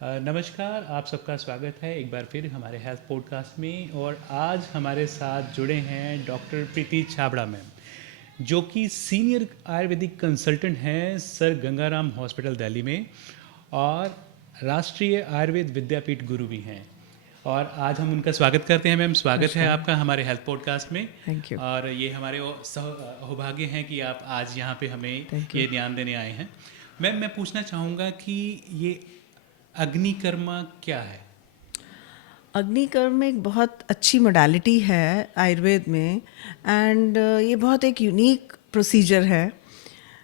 नमस्कार, आप सबका स्वागत है एक बार फिर हमारे हेल्थ पॉडकास्ट में। और आज हमारे साथ जुड़े हैं डॉक्टर प्रीति छाबड़ा मैम, जो कि सीनियर आयुर्वेदिक कंसल्टेंट हैं सर गंगाराम हॉस्पिटल दिल्ली में, और राष्ट्रीय आयुर्वेद विद्यापीठ गुरु भी हैं। और आज हम उनका स्वागत करते हैं। मैम, स्वागत है नमस्कार। आपका हमारे हेल्थ पॉडकास्ट में। Thank you. और ये हमारे सौभाग्य हैं कि आप आज यहाँ पे हमें थैंक यू। ये ध्यान देने आए हैं। मैम, मैं पूछना चाहूँगा कि ये अग्निकर्मा क्या है? अग्निकर्म एक बहुत अच्छी मोडालिटी है आयुर्वेद में एंड ये बहुत एक यूनिक प्रोसीजर है।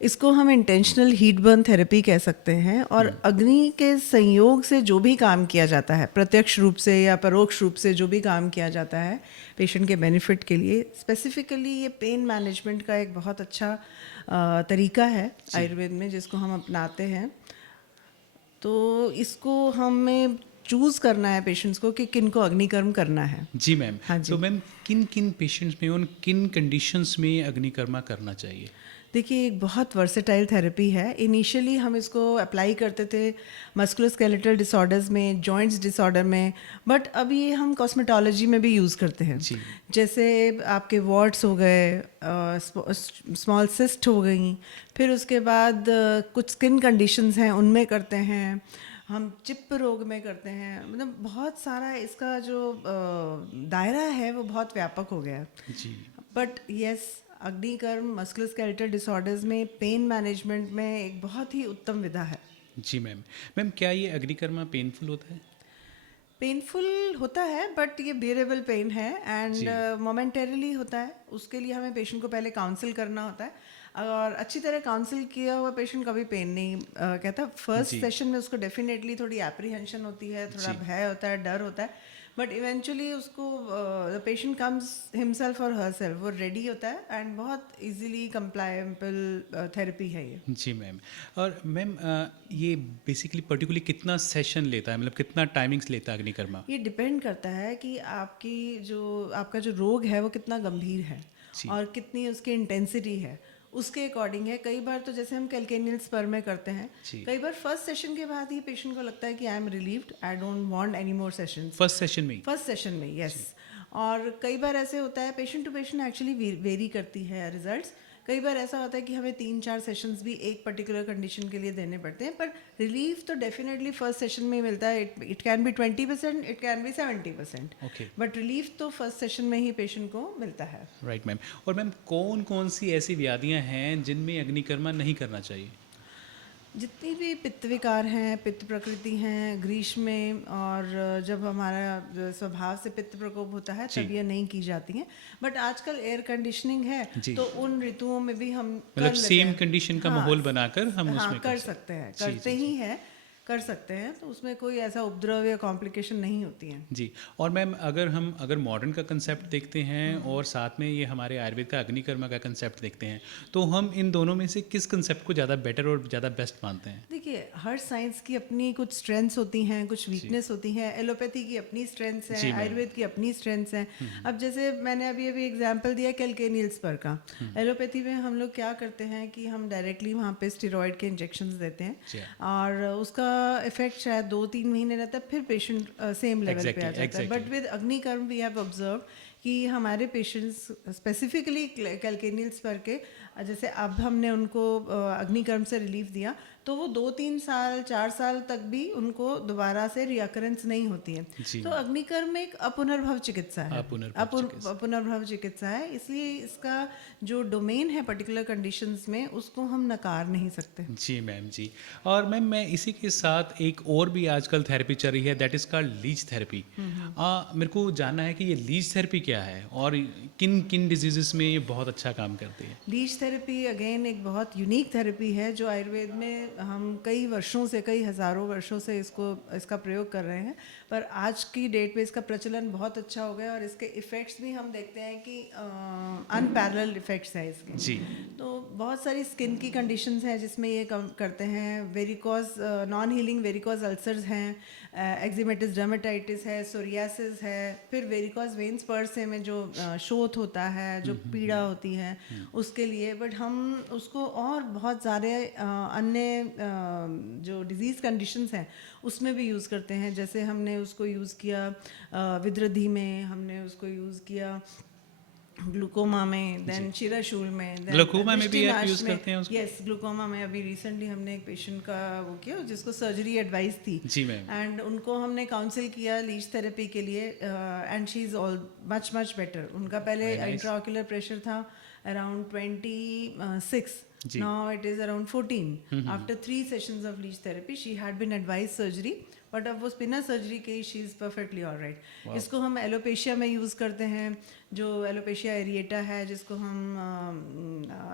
इसको हम इंटेंशनल हीट बर्न थेरेपी कह सकते हैं और अग्नि के संयोग से जो भी काम किया जाता है, प्रत्यक्ष रूप से या परोक्ष रूप से जो भी काम किया जाता है पेशेंट के बेनिफिट के लिए, स्पेसिफिकली ये पेन मैनेजमेंट का एक बहुत अच्छा तरीका है आयुर्वेद में जिसको हम अपनाते हैं। तो इसको हमें चूज़ करना है पेशेंट्स को कि किन को अग्निकर्म करना है। जी मैम। हाँ तो जी। मैम, किन किन पेशेंट्स में, उन किन कंडीशंस में अग्निकर्मा करना चाहिए? देखिए, एक बहुत वर्सेटाइल थेरेपी है। इनिशियली हम इसको अप्लाई करते थे मस्कुलोस्केलेटल डिसऑर्डर्स में, जॉइंट्स डिसऑर्डर में, बट अब ये हम कॉस्मेटोलॉजी में भी यूज़ करते हैं। जी। जैसे आपके वॉर्ट्स हो गए, स्मॉल सिस्ट हो गई, फिर उसके बाद कुछ स्किन कंडीशंस हैं उनमें करते हैं, हम चिप रोग में करते हैं। मतलब बहुत सारा इसका जो दायरा है वो बहुत व्यापक हो गया है। जी। बट यस, अग्निकर्म मस्कुलोस्केलेटल डिसऑर्डर्स में पेन मैनेजमेंट में एक बहुत ही उत्तम विधा है। जी मैम। मैम, क्या ये अग्निकर्मा पेनफुल होता है? पेनफुल होता है बट ये बियरेबल पेन है एंड जी। मोमेंटरीली होता है। उसके लिए हमें पेशेंट को पहले काउंसिल करना होता है और अच्छी तरह काउंसिल किया हुआ पेशेंट कभी पेन नहीं कहता। फर्स्ट जी। सेशन में उसको डेफिनेटली थोड़ी एप्रीहेंशन होती है, थोड़ा जी। भय होता है, डर होता है, बट इवेंचुअली उसको द पेशेंट कम्स हिमसेल्फ और हर सेल्फ, वो रेडी होता है एंड बहुत इजीली कंप्लायबल थेरेपी है ये। जी मैम। और मैम, ये बेसिकली पर्टिकुलरली कितना सेशन लेता है, मतलब कितना टाइमिंग्स लेता है अग्निकर्मा? ये डिपेंड करता है कि आपका जो रोग है वो कितना गंभीर है जी। और कितनी उसकी इंटेंसिटी है, उसके अकॉर्डिंग है। कई बार तो जैसे हम कैल्केनियल स्पर में करते हैं, जी। कई बार फर्स्ट सेशन के बाद ही पेशेंट को लगता है कि I am relieved, I don't want any more sessions. First session में ही? फर्स्ट सेशन में, यस। जी। और कई बार ऐसे होता है, patient to patient actually vary करती है रिजल्ट्स। कई बार ऐसा होता है कि हमें 3-4 सेशंस भी एक पर्टिकुलर कंडीशन के लिए देने पड़ते हैं, पर रिलीफ तो डेफिनेटली फर्स्ट सेशन में ही मिलता है। It can be 20%, it can be 70%, okay. But relief तो फर्स्ट सेशन में ही पेशेंट को मिलता है। Right ma'am. और मैम, कौन कौन सी ऐसी व्याधियां हैं जिनमें अग्निकर्मा नहीं करना चाहिए? जितनी भी पित्त विकार हैं, पित्त प्रकृति हैं, ग्रीष्म में और जब हमारा स्वभाव से पित्त प्रकोप होता है जी। तब ये नहीं की जाती हैं। बट आजकल एयर कंडीशनिंग है जी। तो उन ऋतुओं में भी हम मतलब कर लेते सेम हैं। कंडीशन का हाँ, माहौल बनाकर हम हाँ उसमें कर सकते हैं, जी। करते जी। जी। ही हैं, कर सकते हैं, तो उसमें कोई ऐसा उपद्रव या कॉम्प्लिकेशन नहीं होती हैं। जी। और मैम, अगर मॉडर्न का कंसेप्ट देखते हैं और साथ में ये हमारे आयुर्वेद का अग्निकर्मा का कंसेप्ट देखते हैं, तो हम इन दोनों में से किस कंसेप्ट को ज़्यादा बेटर और ज़्यादा बेस्ट मानते हैं? देखिए, हर साइंस की अपनी कुछ स्ट्रेंथ्स होती हैं, कुछ जी। वीकनेस होती हैं। एलोपैथी की अपनी स्ट्रेंथ्स हैं, जी मैम। आयुर्वेद की अपनी स्ट्रेंथ्स हैं। अब जैसे मैंने अभी अभी एग्जांपल दिया कैल्केनियल स्पर का। एलोपैथी में हम लोग क्या करते हैं कि हम डायरेक्टली वहाँ पे स्टेरॉइड के इंजेक्शंस देते हैं जी। और उसका इफेक्ट शायद 2-3 महीने रहता है, फिर पेशेंट सेम लेवल पे आ एग्जैक्टली जाता है। But exactly. With agnikarma we have observe कि हमारे पेशेंट्स स्पेसिफिकली कैल्केनियल स्पर के, जैसे अब हमने उनको अग्निकर्म से रिलीफ दिया तो वो 2-3 साल 4 साल तक भी उनको दोबारा से रिअकरेंस नहीं होती है। जी। तो अग्निकर्म एक अपुनर्भव चिकित्सा है। पुनर्भव चिकित्सा। अपुनर्भव चिकित्सा है, इसलिए इसका जो डोमेन है पर्टिकुलर कंडीशंस में उसको हम नकार नहीं सकते। जी मैम। जी। और मैम, मैं इसी के साथ एक और भी आजकल थेरेपी चल रही है, that is called leech therapy. मेरे को जानना है कि ये लीच थेरेपी क्या है और किन किन डिजीज़ में ये बहुत अच्छा काम करती है? लीच थेरेपी अगेन एक बहुत यूनिक थेरेपी है जो आयुर्वेद में हम कई वर्षों से, कई हज़ारों वर्षों से इसका प्रयोग कर रहे हैं, पर आज की डेट में इसका प्रचलन बहुत अच्छा हो गया और इसके इफ़ेक्ट्स भी हम देखते हैं कि अनपैरेलल्ड इफ़ेक्ट्स हैं इसके। जी। तो बहुत सारी स्किन की कंडीशंस हैं जिसमें ये करते हैं। Varicose, non healing varicose ulcers हैं, एक्जिमेटिस डर्मेटाइटिस है, सोरियासिस है, फिर वेरिकोज वेन्स पर से में जो शोथ होता है, जो पीड़ा होती है उसके लिए। बट हम उसको और बहुत सारे अन्य जो डिजीज़ कंडीशंस हैं उसमें भी यूज़ करते हैं। जैसे हमने उसको यूज़ किया विद्रधि में, हमने उसको यूज़ किया ग्लूकोमा में, देन शिराशूल में, ग्लूकोमा में भी आप यूज़ करते हैं उसको? यस, ग्लूकोमा में अभी रिसेंटली हमने एक पेशेंट का वो किया जिसको सर्जरी एडवाइस थी जी मैम। एंड उनको हमने काउंसिल किया लीच थेरेपी के लिए and she is all much better. उनका पहले इंट्राओक्युलर प्रेशर था अराउंड 26, जी। now it is around 14. After 3 sessions of leech therapy she had been advised surgery, but अब वो स्पिनर सर्जरी के शी इज़ परफेक्टली ऑलराइट। इसको हम एलोपेशिया में यूज़ करते हैं, जो एलोपेशिया एरिएटा है, जिसको हम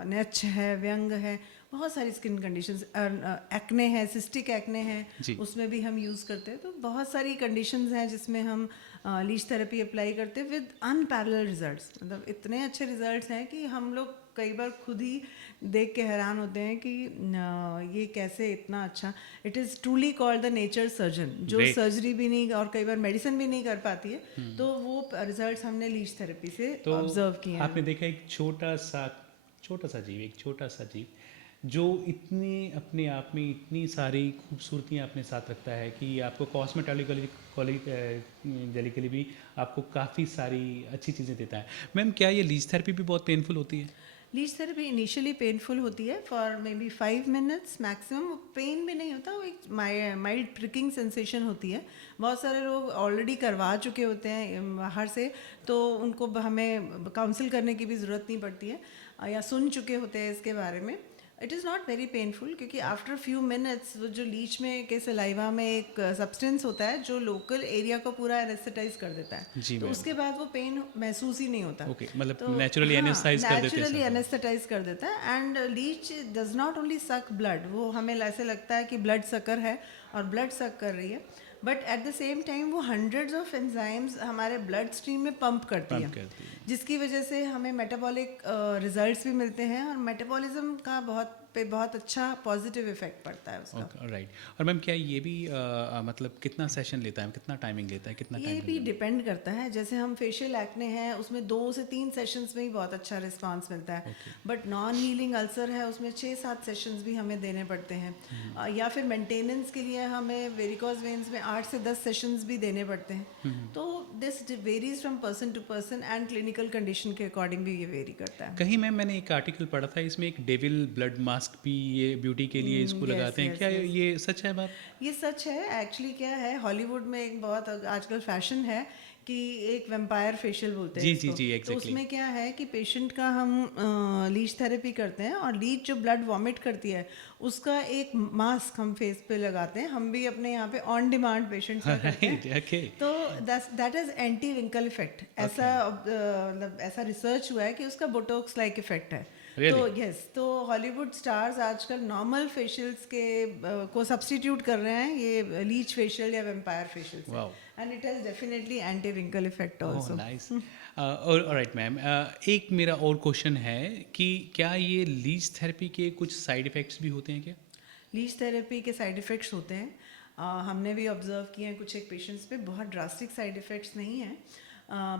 नेच है, व्यंग है, बहुत सारी स्किन कंडीशंस, एक्ने है, सिस्टिक एक्ने है, उसमें भी हम यूज़ करते हैं। तो बहुत सारी कंडीशंस हैं जिसमें हम लीच थेरेपी अप्लाई करते हैं विद अनपैरेलल रिजल्ट्स। मतलब इतने अच्छे रिजल्ट्स हैं कि हम लोग कई बार खुद ही देख के हैरान होते हैं कि ये कैसे इतना अच्छा। It is truly called the nature surgeon, जो सर्जरी भी नहीं और कई बार मेडिसिन भी नहीं कर पाती है, तो वो रिजल्ट्स हमने लीच थेरेपी से ऑब्जर्व किए हैं। आपने देखा एक छोटा सा जीव जो इतने अपने आप में इतनी सारी खूबसूरतियाँ अपने साथ रखता है कि आपको कॉस्मेटोलॉजिकली भी आपको काफ़ी सारी अच्छी चीज़ें देता है। मैम, क्या ये लीच थेरेपी भी बहुत पेनफुल होती है? लीच थेरेपी इनिशियली पेनफुल होती है for may be 5 minutes maximum. Pain भी नहीं होता, वो एक माइल्ड प्रिकिंग सेंसेशन होती है। बहुत सारे लोग ऑलरेडी करवा चुके होते हैं बाहर से, तो उनको हमें काउंसिल करने की भी ज़रूरत नहीं पड़ती है, या सुन चुके होते हैं इसके बारे में। It is not very painful, क्योंकि आफ्टर फ्यू मिनट्स वो जो लीच में के सलाइवा में एक सब्सटेंस होता है जो लोकल एरिया को पूरा एनेस्थेटाइज कर देता है, तो उसके बाद वो पेन महसूस ही नहीं होता। मतलब तो नेचुरली एनेस्थेटाइज कर देते हैं। नेचुरली एनेस्थेटाइज कर देता है। And Leach does not only सक ब्लड, वो हमें ऐसे लगता है कि ब्लड सकर है और ब्लड सक कर रही है, but at the same time वो हंड्रेड्स ऑफ एंजाइम्स हमारे ब्लड स्ट्रीम में पंप करती है, जिसकी वजह से हमें मेटाबॉलिक रिजल्ट्स भी मिलते हैं और मेटाबॉलिज्म का बहुत अच्छा पॉजिटिव इफेक्ट पड़ता है उसका। राइट। और मैम, क्या ये भी मतलब कितना सेशन लेता है, कितना टाइमिंग लेता है, कितना टाइम? ये भी डिपेंड करता है। जैसे हम फेशियल एक्ने हैं उसमें 2 से 3 सेशंस में ही बहुत अच्छा रिस्पांस मिलता है, बट नॉन हीलिंग अल्सर है उसमें 6-7 सेशंस भी हमें देने पड़ते हैं, या फिर मेंटेनेंस के लिए हमें वेरिकोज वेन्स में 8 से 10 सेशंस भी देने पड़ते हैं। तो this varies from person to person and clinical condition के अकॉर्डिंग भी ये वेरी करता है। कहीं मैम मैंने एक आर्टिकल पढ़ा था, इसमें एक डेविल ब्लड मास्क भी ये ब्यूटी के लिए इसको लगाते हैं। क्या ये सच है बात? ये सच है। एक्चुअली क्या है, हॉलीवुड में एक बहुत आजकल फैशन है कि एक वेम्पायर फेशियल बोलते हैं इसको। जी, exactly. तो उसमें क्या है कि पेशेंट का हम लीच थेरेपी करते हैं और लीच जो ब्लड वॉमिट करती है उसका एक मास्क हम फेस पे लगाते हैं। हम भी अपने यहाँ पे ऑन डिमांड पेशेंट्स का करते हैं। तो that is anti wrinkle effect. ऐसा रिसर्च हुआ है कि उसका बोटॉक्स लाइक इफेक्ट है। तो यस, तो हॉलीवुड स्टार्स आजकल नॉर्मल फेशियल्स के को सब्स्टिट्यूट कर रहे हैं ये लीच फेशियल या vampire facial, and it has definitely anti wrinkle effect also. Nice. Alright ma'am, एक मेरा और क्वेश्चन है कि क्या ये लीच थेरेपी के कुछ साइड इफ़ेक्ट्स भी होते हैं क्या? लीच थेरेपी के साइड इफ़ेक्ट्स होते हैं, हमने भी ऑब्जर्व किए हैं कुछ एक पेशेंट्स पे। बहुत ड्रास्टिक साइड इफ़ेक्ट्स नहीं हैं,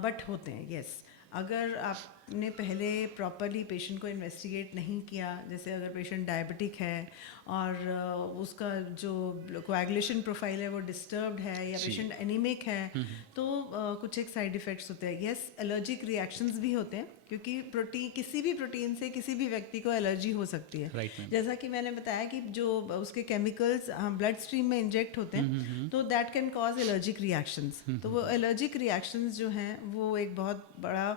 बट होते हैं यस। अगर आपने पहले प्रॉपरली पेशेंट को इन्वेस्टिगेट नहीं किया, जैसे अगर पेशेंट डायबिटिक है और उसका जो कोएगुलेशन प्रोफाइल है वो डिस्टर्ब्ड है, या पेशेंट एनीमिक है, तो कुछ एक साइड इफ़ेक्ट्स होते हैं। यस, एलर्जिक रिएक्शंस भी होते हैं, क्योंकि किसी भी प्रोटीन से किसी भी व्यक्ति को एलर्जी हो सकती है। जैसा कि मैंने बताया कि जो उसके केमिकल्स ब्लड स्ट्रीम में इंजेक्ट होते हैं, तो that can cause allergic reactions. तो वो एलर्जिक रिएक्शंस जो हैं वो एक बहुत बड़ा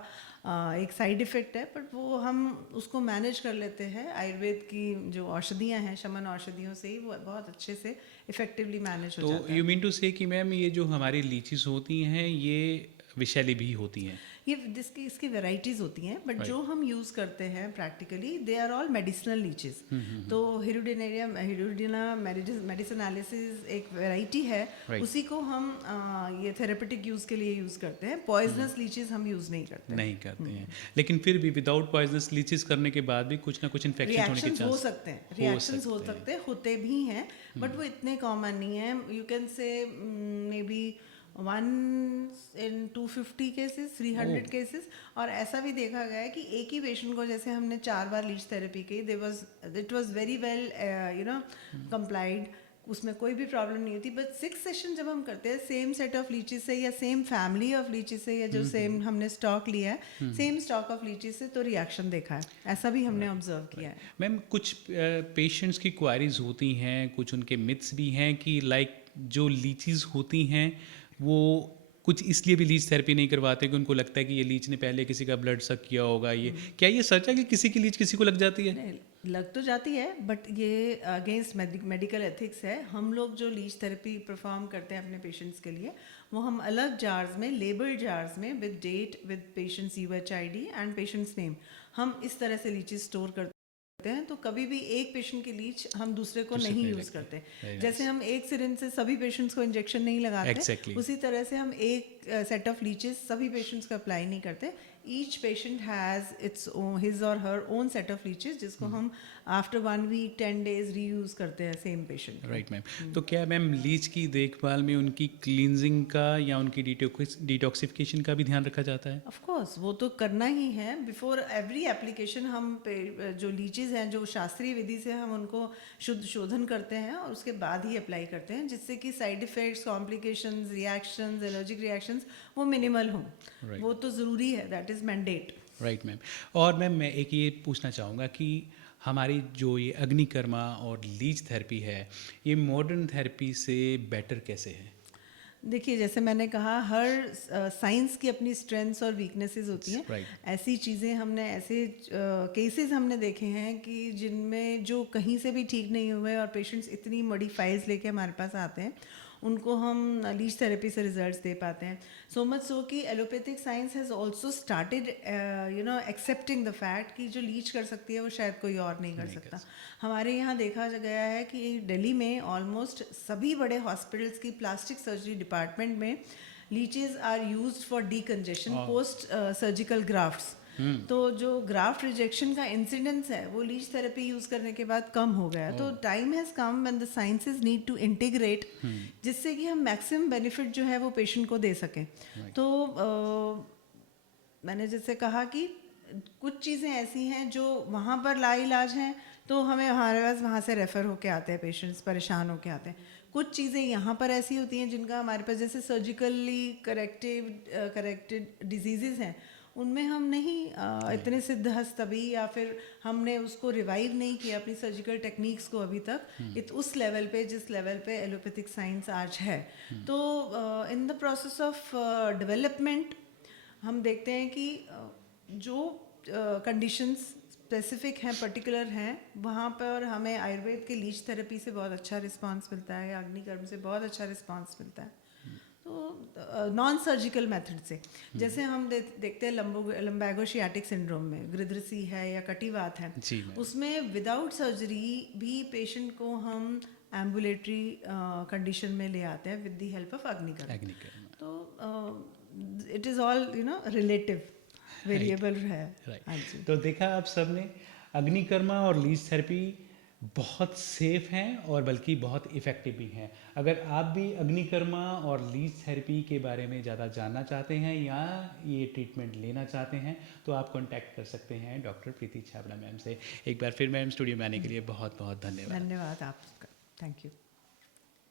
एक साइड इफ़ेक्ट है, बट वो हम उसको मैनेज कर लेते हैं। आयुर्वेद की जो औषधियाँ हैं, शमन औषधियों से ही वो बहुत अच्छे से इफ़ेक्टिवली मैनेज हो जाता है। तो यू मीन टू से कि मैम ये जो हमारी लीचीज होती हैं ये विषैली भी होती हैं? ये इसकी वेराइटीज़ होती हैं, बट जो हम यूज़ करते हैं practically they are all medicinal leeches. तो हिरुडिना मेडिसिनालिसिस एक वेराइटी है, उसी को हम ये थेरेपेटिक यूज़ के लिए यूज़ करते हैं। पॉइजनस लीचेस हम यूज़ नहीं करते हैं। लेकिन फिर भी विदाउट पॉइजनस लीचेस करने के बाद भी कुछ ना कुछ इन्फेक्शन होने के चांस हो सकते हैं। रिएक्शंस हो सकते हैं, होते भी हैं, बट वो इतने कॉमन नहीं है। You can say may be 1 in 250 cases, 300 cases. और ऐसा भी देखा गया है कि एक ही पेशेंट को जैसे हमने 4 बार लीच थेरेपी की, it was very well complied, उसमें कोई भी प्रॉब्लम नहीं होती। बट 6 सेशन जब हम करते हैं सेम सेट ऑफ लीचेस से या सेम फैमिली ऑफ लीचेस से या जो सेम हमने स्टॉक लिया है सेम स्टॉक ऑफ लीचेस से, तो रिएक्शन देखा है, ऐसा भी हमने ऑब्जर्व किया है। मैम कुछ पेशेंट्स की क्वारीज होती हैं, कुछ उनके मिथ्स भी हैं कि लाइक जो लीचीज होती हैं वो कुछ इसलिए भी लीच थेरेपी नहीं करवाते कि उनको लगता है कि ये लीच ने पहले किसी का ब्लड सक किया होगा। ये क्या ये सच है कि किसी की लीच किसी को लग जाती है? नहीं, लग तो जाती है, बट ये अगेंस्ट मेडिकल एथिक्स है। हम लोग जो लीच थेरेपी परफॉर्म करते हैं अपने पेशेंट्स के लिए, वो हम अलग जार्स में, लेबल्ड जार्स में, with date, with patient's UHID and patient's name, हम इस तरह से लीचेस स्टोर करते हैं। तो कभी भी एक पेशेंट की लीच हम दूसरे को नहीं यूज़ करते। जैसे हम एक सिरिंज से सभी पेशेंट्स को इंजेक्शन नहीं लगाते, Exactly. उसी तरह से हम एक सेट ऑफ लीचेस सभी पेशेंट्स को अप्लाई नहीं करते। Each patient has its his और हर ओन सेट ऑफ लीचेस, जिसको हम आफ्टर 1 वीक 10 डेज रीयूज़ करते हैं सेम पेशेंट। Right ma'am. तो क्या मैम लीच की देखभाल में उनकी क्लींजिंग का या उनकी डिटॉक्सिफिकेशन का भी ध्यान रखा जाता है? ऑफ कोर्स वो तो करना ही है। बिफोर एवरी एप्लीकेशन हम जो लीचेस हैं, जो शास्त्रीय विधि से हम उनको शुद्ध शोधन करते हैं और उसके बाद ही अप्लाई करते हैं, जिससे कि side effects, complications, reactions, allergic reactions वो मिनिमल हों। वो तो ज़रूरी है, that is mandate. Right ma'am. और मैम मैं एक ये पूछना चाहूँगा कि हमारी जो ये अग्निकर्मा और लीच थेरेपी है, ये मॉडर्न थेरेपी से बेटर कैसे है? देखिए, जैसे मैंने कहा, हर साइंस की अपनी स्ट्रेंथ्स और वीकनेसेस होती हैं। Right. ऐसी चीज़ें हमने, ऐसे केसेस हमने देखे हैं कि जिनमें जो कहीं से भी ठीक नहीं हुए और पेशेंट्स इतनी बड़ी फाइल्स लेके हमारे पास आते हैं, उनको हम लीच थेरेपी से रिजल्ट्स दे पाते हैं। सो मच सो कि allopathic science has also started accepting the fact कि जो लीच कर सकती है वो शायद कोई और नहीं कर सकता। हमारे यहाँ देखा गया है कि दिल्ली में ऑलमोस्ट सभी बड़े हॉस्पिटल्स की प्लास्टिक सर्जरी डिपार्टमेंट में leeches are used for decongestion post surgical grafts. तो जो ग्राफ्ट रिजेक्शन का इंसिडेंस है वो लीच थेरेपी यूज करने के बाद कम हो गया। तो time has come when the sciences need to integrate, जिससे कि हम मैक्सिमम बेनिफिट जो है वो पेशेंट को दे सकें। तो मैंने जैसे कहा कि कुछ चीज़ें ऐसी हैं जो वहाँ पर लाइलाज हैं, तो हमें हमारे पास वहाँ से रेफ़र होके आते हैं पेशेंट्स, परेशान होके आते हैं। कुछ चीज़ें यहाँ पर ऐसी होती हैं जिनका हमारे पास, जैसे सर्जिकली करेक्टेड डिजीज़ हैं, उनमें हम नहीं इतने सिद्ध हस्त अभी, या फिर हमने उसको रिवाइव नहीं किया अपनी सर्जिकल टेक्निक्स को अभी तक उस लेवल पे जिस लेवल पे एलोपैथिक साइंस आज है। तो in the process of development हम देखते हैं कि जो कंडीशंस स्पेसिफिक हैं, पर्टिकुलर हैं, वहाँ पर हमें आयुर्वेद के लीच थेरेपी से बहुत अच्छा रिस्पांस मिलता है, अग्निकर्म से बहुत अच्छा रिस्पांस मिलता है। तो नॉन सर्जिकल मेथड से, जैसे हम देखते हैं लम्बैगोशियाटिक सिंड्रोम में गृध्रसी है या कटिवात है, उसमें विदाउट सर्जरी भी पेशेंट को हम एम्बुलेटरी कंडीशन में ले आते हैं विद द हेल्प ऑफ अग्निकर्म। तो it is all relative variable है। हाँ जी। तो देखा आप सबने, अग्निकर्मा और लीच थेरेपी बहुत सेफ हैं और बल्कि बहुत इफ़ेक्टिव भी हैं। अगर आप भी अग्निकर्मा और लीच थेरेपी के बारे में ज़्यादा जानना चाहते हैं या ये ट्रीटमेंट लेना चाहते हैं, तो आप कांटेक्ट कर सकते हैं डॉक्टर प्रीति छाबड़ा मैम से। एक बार फिर मैम स्टूडियो में आने के लिए बहुत बहुत धन्यवाद। धन्यवाद आपका, थैंक यू।